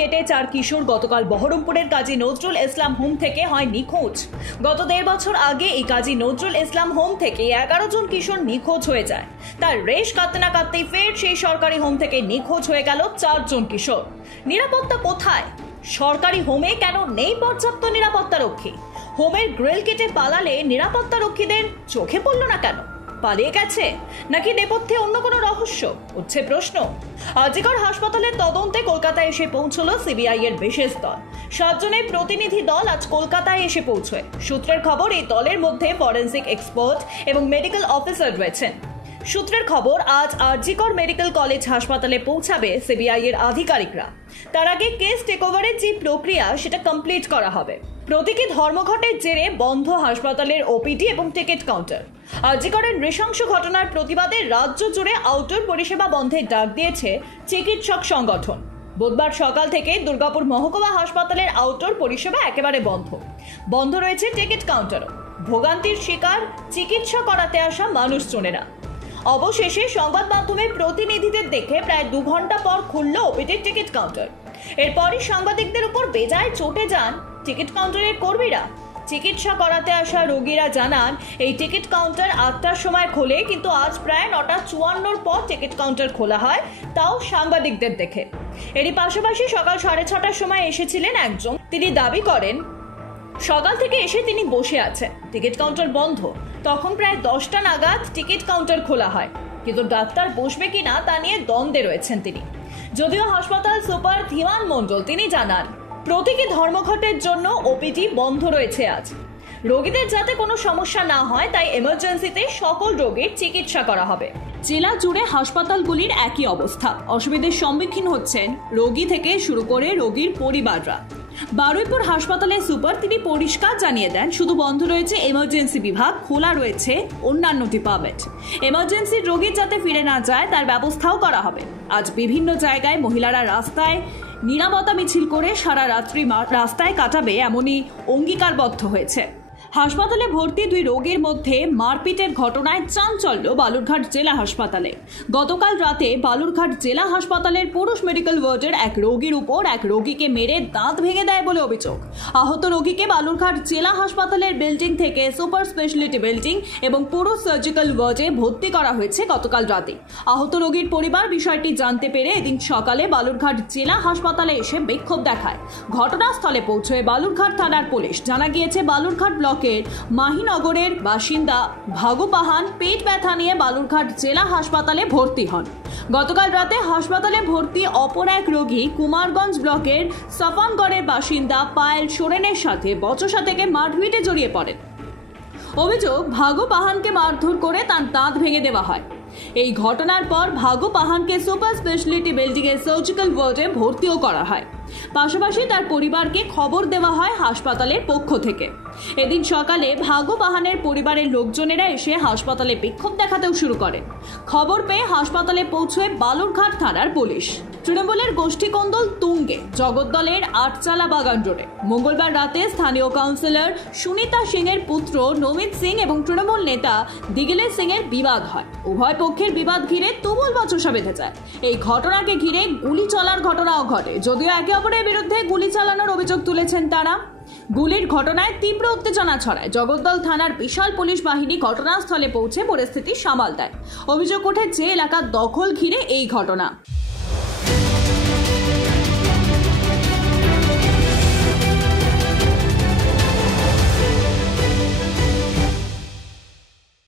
কেটে 4 কিশোর গতকাল বহরমপুরের কাজী নজরুল ইসলাম হোম থেকে হয় নিখোঁজ। গত 1.5 বছর আগে এই কাজী নজরুল ইসলাম হোম থেকে 11 জন কিশোর নিখোঁজ হয়ে যায়। তার রেশ কাটতে না কাটতেই ফের সেই সরকারি হোম থেকে নিখোঁজ হয়ে গেল 4 জন কিশোর। নিরাপত্তা কোথায়? সরকারি হোমে কেন নেই পর্যাপ্ত নিরাপত্তা রক্ষী? হোমের গ্রিল কেটে পালালে নিরাপত্তা রক্ষীদের চোখে পড়ল না কেন? পালিয়ে গেছে নাকি নেপথ্যে অন্য কোনো রহস্য? উঠছে প্রশ্ন। আজিকর হাসপাতালের তদন্তে কলকাতায় এসে পৌঁছলো সিবিআই এর বিশেষ দল। 7 জনের প্রতিনিধি দল আজ কলকাতায় এসে পৌঁছয়। সূত্রের খবর, এই দলের মধ্যে ফরেন্সিক এক্সপার্ট এবং মেডিকেল অফিসার রয়েছেন। সূত্রের খবর, আজ আরজিকর মেডিকেল কলেজ হাসপাতালে পৌঁছাবে সিবিআই এর আধিকারিকরা। তার আগে কেস টেকওভারের যে প্রক্রিয়া সেটা কমপ্লিট করা হবে। প্রতীকী ধর্মঘটের জেরে বন্ধ হাসপাতালের ওপিডি এবং টিকিট কাউন্টার। আরজিকরের নৃশংস ঘটনার প্রতিবাদে রাজ্য জুড়ে আউটডোর পরিষেবা বন্ধের ডাক দিয়েছে চিকিৎসক সংগঠন। বুধবার সকাল থেকে দুর্গাপুর মহকুমা হাসপাতালের আউটডোর পরিষেবা একেবারে বন্ধ রয়েছে টিকিট কাউন্টারও। ভোগান্তির শিকার চিকিৎসা করাতে আসা মানুষজনেরা। অবশেষে সংবাদ মাধ্যমের প্রতিনিধিদের দেখে প্রায় 2 ঘন্টা পর খুলল ওপিডির টিকিট কাউন্টার। এরপরই সাংবাদিকদের উপর বেজায় চটে যান টিকিট কাউন্টারের কর্মীরা। চিকিৎসা করাতে আসা রোগীরা জানান, এই টিকিট কাউন্টার 8টার সময় খোলে, কিন্তু আজ প্রায় 9:54 পর টিকিট কাউন্টার খোলা হয়, তাও সাংবাদিকদের দেখে। এরই পাশাপাশি সকাল 6:30টার সময় এসেছিলেন একজন। তিনি দাবি করেন, সকাল থেকে এসে তিনি বসে আছেন, টিকিট কাউন্টার বন্ধ। তখন প্রায় 10টা নাগাদ টিকিট কাউন্টার খোলা হয়, কিন্তু ডাক্তার বসবে কিনা তা নিয়ে দ্বন্দ্বে রয়েছেন তিনি। যদিও হাসপাতাল সুপার ধীমান মণ্ডল তিনি জানান, প্রতীকী ধর্মঘটের জন্য ওপিডি বন্ধ রয়েছে আজ। রোগীদের যাতে কোনো সমস্যা না হয় তাই এমার্জেন্সিতে সকল রোগীর চিকিৎসা করা হবে। জেলা জুড়ে হাসপাতালগুলির একই অবস্থা। অসুবিধার সম্মুখীন হচ্ছেন রোগী থেকে শুরু করে রোগীর পরিবাররা। বারুইপুর হাসপাতালের সুপার তিনি পরিষ্কার জানিয়ে দেন, শুধু বন্ধ রয়েছে এমার্জেন্সি বিভাগ, খোলা রয়েছে অন্যান্য ডিপার্টমেন্ট। এমার্জেন্সির রোগী যাতে ফিরে না যায় তার ব্যবস্থাও করা হবে। আজ বিভিন্ন জায়গায় মহিলারা রাস্তায় নিরাপত্তা মিছিল করে সারা রাত্রি রাস্তায় কাটাবে এমনই অঙ্গীকারবদ্ধ হয়েছে। হাসপাতালে ভর্তি 2 রোগীর মধ্যে মারপিটের ঘটনায় চাঞ্চল্য বালুরঘাট জেলা হাসপাতালে। গতকাল রাতে বালুরঘাট জেলা হাসপাতালের পুরুষ মেডিকেল ওয়ার্ডের এক রোগীর উপর এক রোগীকে মেরে দাঁত ভেঙে দেয় বলে অভিযোগ। আহত রোগীকে বালুরঘাট জেলা হাসপাতালের বিল্ডিং থেকে সুপার স্পেশালিটি বিল্ডিং এবং পুরুষ সার্জিক্যাল ওয়ার্ডে ভর্তি করা হয়েছে গতকাল রাতে। আহত রোগীর পরিবার বিষয়টি জানতে পেরে এদিন সকালে বালুরঘাট জেলা হাসপাতালে এসে বিক্ষোভ দেখায়। ঘটনাস্থলে পৌঁছয় বালুরঘাট থানার পুলিশ। জানা গিয়েছে, বালুরঘাট মাহিনগরের বাসিন্দা ভাগু পাহান পেট ব্যথা নিয়ে বালুরঘাট জেলা হাসপাতালে ভর্তি হন। গতকাল রাতে হাসপাতালে ভর্তি অপর এক রোগী কুমারগঞ্জ ব্লকের সফানগড়ের বাসিন্দা পায়েল সোরেনের সাথে বচসা থেকে মারপিটে জড়িয়ে পড়েন। অভিযোগ, ভাগু পাহানকে মারধর করে তার দাঁত ভেঙে দেওয়া হয়। এই ঘটনার পর ভাগু পাহানকে সুপার স্পেশালিটি বিল্ডিং এর সার্জিক্যাল ওয়ার্ডে ভর্তিও করা হয়। পাশাপাশি তার পরিবারকে খবর দেওয়া হয় হাসপাতালের পক্ষ থেকে। এদিন সকালে ভাগু পাহানের পরিবারের লোকজনেরা এসে হাসপাতালে বিক্ষোভ দেখাতেও শুরু করেন। খবর পেয়ে হাসপাতালে পৌঁছয় বালুরঘাট থানার পুলিশ। তৃণমূলের গোষ্ঠীকন্দল তুঙ্গে জগদ্দলের আটচালা বাগান রোডে মঙ্গলবার রাতে স্থানীয় কাউন্সিলর সুনিতা সিং এর পুত্র নমিত সিং এবং তৃণমূল নেতা দিগিলেশ সিং এর বিবাদ হয়। উভয় পক্ষের বিবাদ ঘিরে তুমুল বচসা বেঁধে যায়। এই ঘটনাকে ঘিরে গুলি চলার ঘটনাও ঘটে। যদিও একে অপরের বিরুদ্ধে গুলি চালানোর অভিযোগ তুলেছেন তারা। গুলির ঘটনায় তীব্র উত্তেজনা ছড়ায়। জগদ্দল থানার বিশাল পুলিশ বাহিনী ঘটনাস্থলে পৌঁছে পরিস্থিতি সামাল দেয়। অভিযোগ ওঠে যে এলাকা দখল ঘিরে এই ঘটনা।